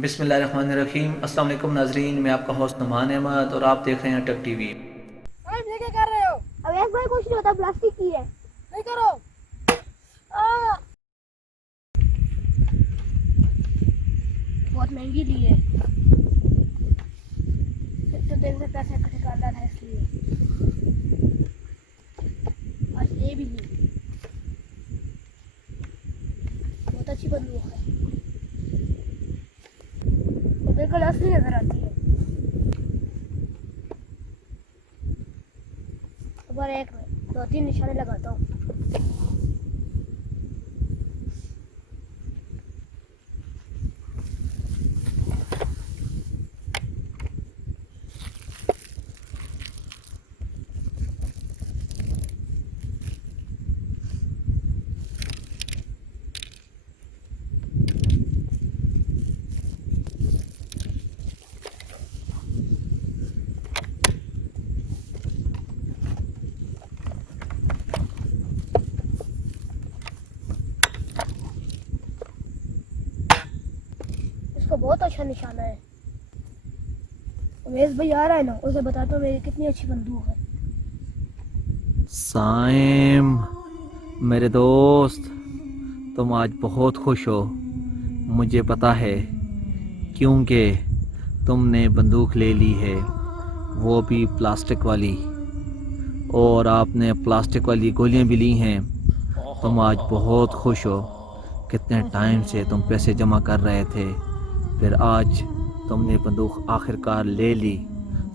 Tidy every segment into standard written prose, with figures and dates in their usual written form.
बिस्मिल्लाहिर्रहमानिर्रहीम। अस्सलाम वालेकुम नाजरीन, मैं आपका होस्ट नुमान अहमद और आप देख रहे हैं टेक टीवी। ये क्या कर रहे हो? अवैस भाई कुछ नहीं होता, प्लास्टिक की है। नहीं करो। बहुत महंगी ली है, तो दिन से पैसे इकट्ठे करना था इसलिए आज ले भी ली। बहुत अच्छी बंदूक है, तो बिल्कुल असली नजर आती है। सुबह एक में 2-3 निशाने लगाता हूँ। इसका बहुत अच्छा निशाना है। उमेश भाई आ रहा है ना, उसे बताता हूँ मेरी कितनी अच्छी बंदूक है। साइम मेरे दोस्त, तुम आज बहुत खुश हो, मुझे पता है, क्योंकि तुमने बंदूक ले ली है, वो भी प्लास्टिक वाली, और आपने प्लास्टिक वाली गोलियां भी ली हैं। तुम आज बहुत खुश हो। कितने टाइम से तुम पैसे जमा कर रहे थे, फिर आज तुमने बंदूक आखिरकार ले ली।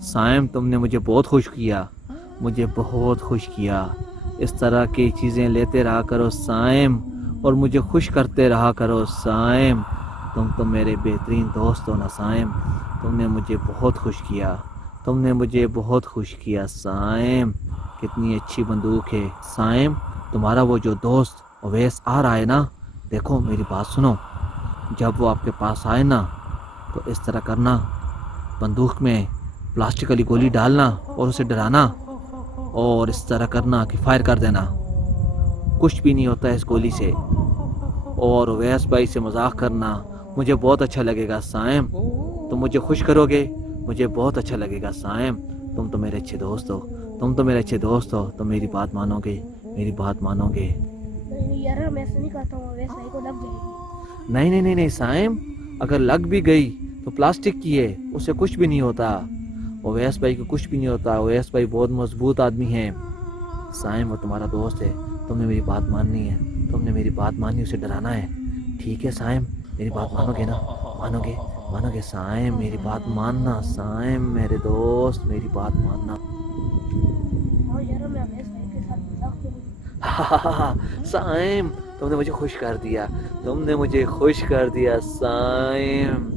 साइम, तुमने मुझे बहुत खुश किया, मुझे बहुत खुश किया। इस तरह की चीज़ें लेते रहा करो साइम, और मुझे खुश करते रहा करो साइम। तुम तो मेरे बेहतरीन दोस्त हो ना साइम। तुमने मुझे बहुत खुश किया, तुमने मुझे बहुत खुश किया साइम। कितनी अच्छी बंदूक है साइम। तुम्हारा वो जो दोस्त अवैस आ रहा है ना, देखो मेरी बात सुनो, जब वो आपके पास आए ना तो इस तरह करना, बंदूक में प्लास्टिक वाली गोली डालना और उसे डराना, और इस तरह करना कि फायर कर देना। कुछ भी नहीं होता है इस गोली से। और अवैस भाई से मजाक करना मुझे बहुत अच्छा लगेगा साइम। तुम मुझे खुश करोगे, मुझे बहुत अच्छा लगेगा साइम। तुम तो मेरे अच्छे दोस्त हो, तुम तो मेरे अच्छे दोस्त हो। तुम मेरी बात मानोगे, मेरी बात मानोगे? नहीं यार, मैं ऐसा नहीं करता हूँ, उमेश भाई को लग जाएगी। नहीं नहीं नहीं नहीं साइम, अगर लग भी गई तो प्लास्टिक की है, उसे कुछ भी नहीं होता। ओवैस भाई को कुछ भी नहीं होता। ओवैस भाई बहुत मजबूत आदमी है साइम, वो तुम्हारा दोस्त है। तुमने मेरी बात माननी है, तुमने मेरी बात माननी, उसे डराना है। ठीक है साइम, मेरी बात मानोगे ना? मानोगे? मानोगे साइम? मेरी बात मानना साइम, मेरे दोस्त, मेरी बात मानना। और यार मैं उमेश भाई के साथ मजाक करूँ। साइम, तुमने मुझे खुश कर दिया, तुमने मुझे खुश कर दिया साइम,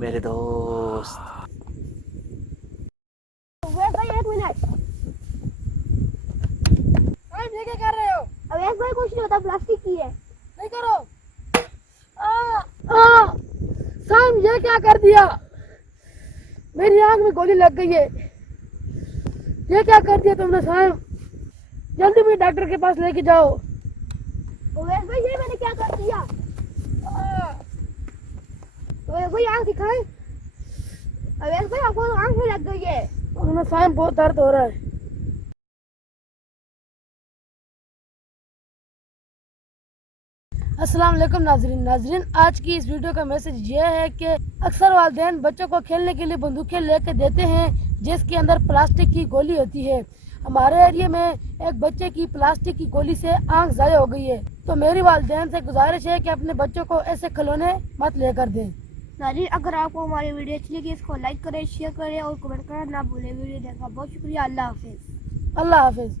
मेरे दोस्त। उमेश भाई एक मिनट। ये क्या कर रहे हो? अवैस भाई कुछ नहीं होता, प्लास्टिक की है। नहीं करो। साम, ये क्या कर दिया? मेरी आंख में गोली लग गई है। ये क्या कर दिया तुमने साम? जल्दी मुझे डॉक्टर के पास लेके जाओ। उमेश भाई ये मैंने क्या कर दिया? उमेश भाई आंख दिखाएं। अवैस भाई आपको आंख में लग गई है। उन्हें साम बहुत दर्द हो रहा है। अस्सलाम वालेकुम नाजरीन, आज की इस वीडियो का मैसेज ये है कि अक्सर वालिदैन बच्चों को खेलने के लिए बंदूकें लेके देते हैं जिसके अंदर प्लास्टिक की गोली होती है। हमारे एरिया में एक बच्चे की प्लास्टिक की गोली से आंख ज़ाया हो गई है, तो मेरी वालिदैन से गुजारिश है कि अपने बच्चों को ऐसे खिलौने मत लेकर दें। नाज़रीन, अगर आपको हमारी वीडियो अच्छी लगी इसको लाइक करें, शेयर करें और कमेंट करना ना भूलें। वीडियो देखा बहुत शुक्रिया। अल्लाह हाफिज़। अल्लाह हाफिज़।